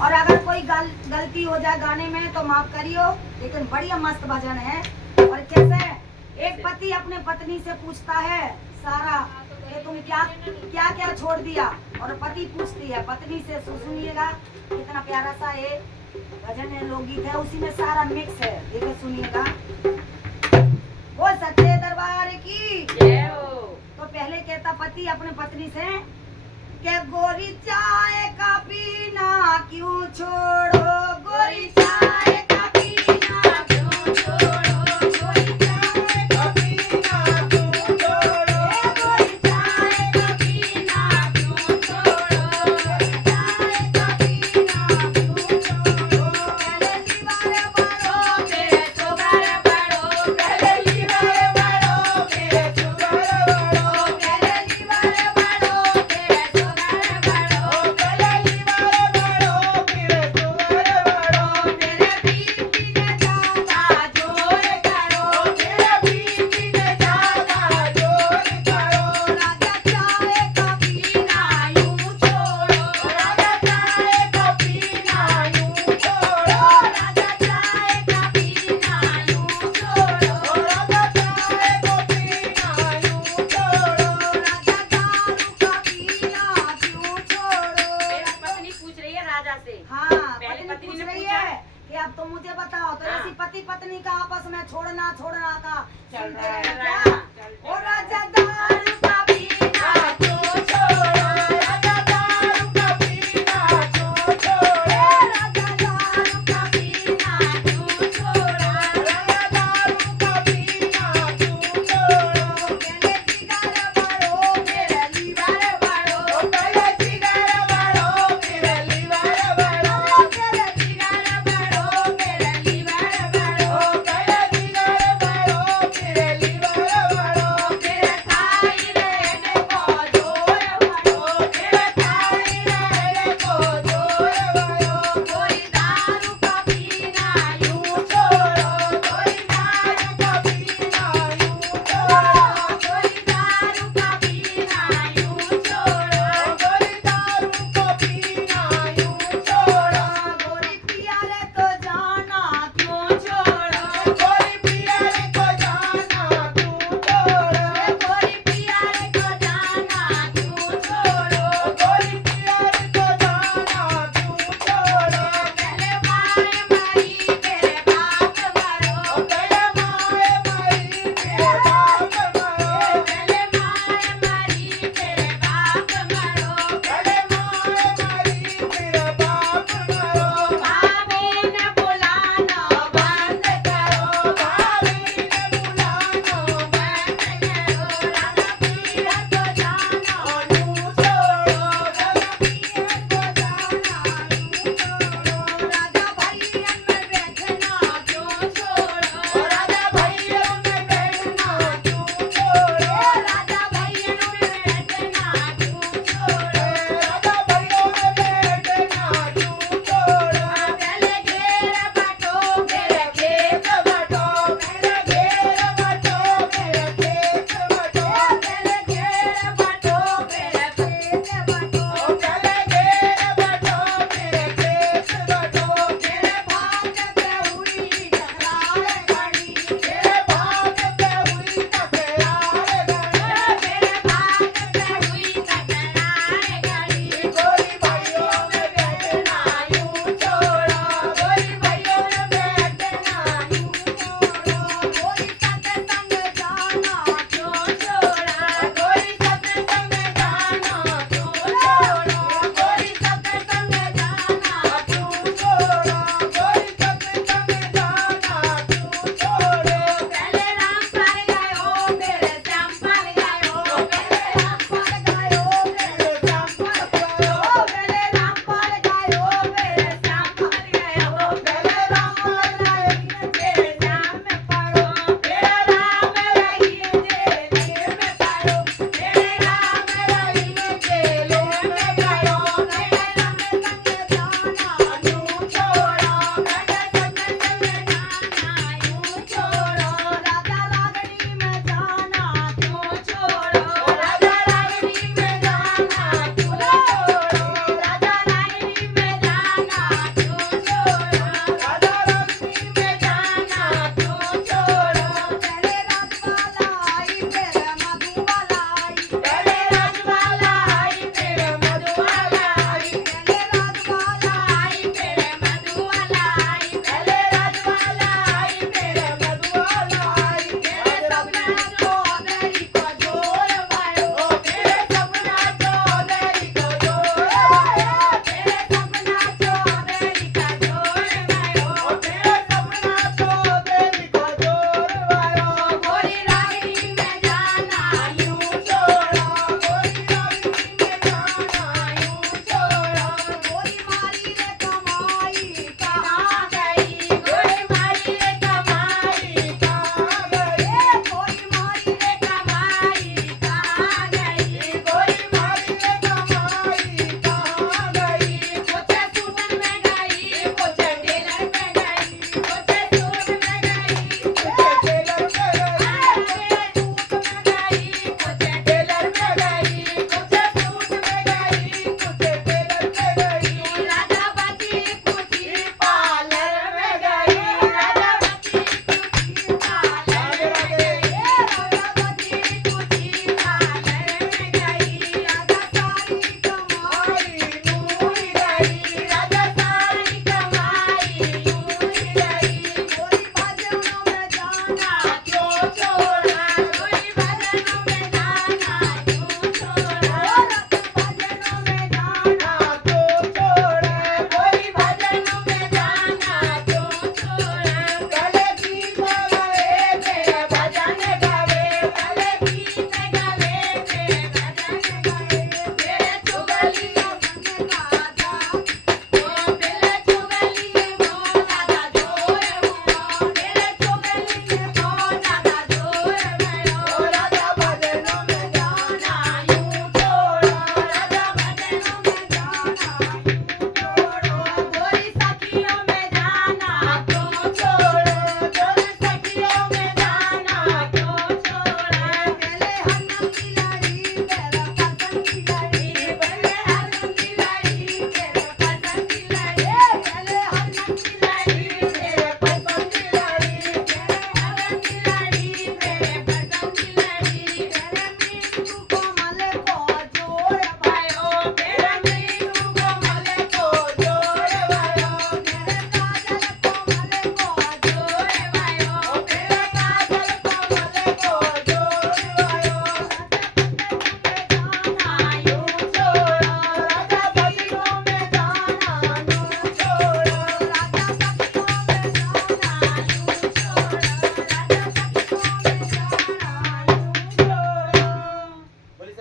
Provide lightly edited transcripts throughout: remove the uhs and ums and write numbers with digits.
और अगर कोई गलती हो जाए गाने में तो माफ करियो, लेकिन बढ़िया मस्त भजन है। और कैसे एक पति अपने पत्नी से पूछता है सारा कि तुम क्या क्या क्या छोड़ दिया, और पति पूछती है पत्नी से। सुनिएगा कितना प्यारा सा ये भजन है, लोकगीत है, उसी में सारा मिक्स है। देखो सुनिएगा। वो सच्चे दरबार की जय हो। तो पहले कहता पति अपने पत्नी से कि गोरी चाय का पीना क्यों छोड़ो, गोरी चाय का पीना क्यों छोड़ो, गोरी चाय का पीना क्यों छोड़ो, गोरी चाय का पीना क्यों छोड़ो, गोरी चाय का पीना क्यों छोड़ो। पहले दीवार बड़ो मेरे सुगर बड़ो, पहले दीवार बड़ो मेरे सुगर बड़ो, पहले दीवार बड़ो मेरे सुगर बड़ो, पहले दीवार बड़ो मेरे सुगर बड़ो। मेरे बीबी ने ज्यादा जोर करो, मेरे बीबी ने ज्यादा जोर करो। राजा चाय का पीना यूं छोड़ो, राजा चाय का पीना यूं छोड़ो, राजा चाय का पीना यूं छोड़ो, राजा चाय का पीना यूं छोड़ो, राजा दारू का पीना क्यों छोड़ो। मेरी पत्नी पूछ रही है राजा से। हाँ, पहले पत्नी पत्नी पूछ ने रही पूछा है कि अब तो मुझे बताओ, तो हाँ। ऐसी पति पत्नी का आपस में छोड़ना छोड़ना का चल सुनते रहा है, हैं चल क्या? ओ रहा है। राजा दारू का पीना क्यों छोड़ो, राजा दारू का पीना क्यों छोड़ो, राजा दारू का पीना क्यों छोड़ो, राजा दारू का पीना क्यों छोड़ो। पहले जिगर बड़ो मेरे लीवर बड़ो, पहले जिगर बड़ो मेरे लीवर बड़ो, पहले जिगर बड़ो मेरे लीवर बड़ो, पहले जिगर बड़ो मेरे लीवर बड़ो। मेरे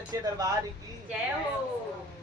सच्चे दरबार की जय हो।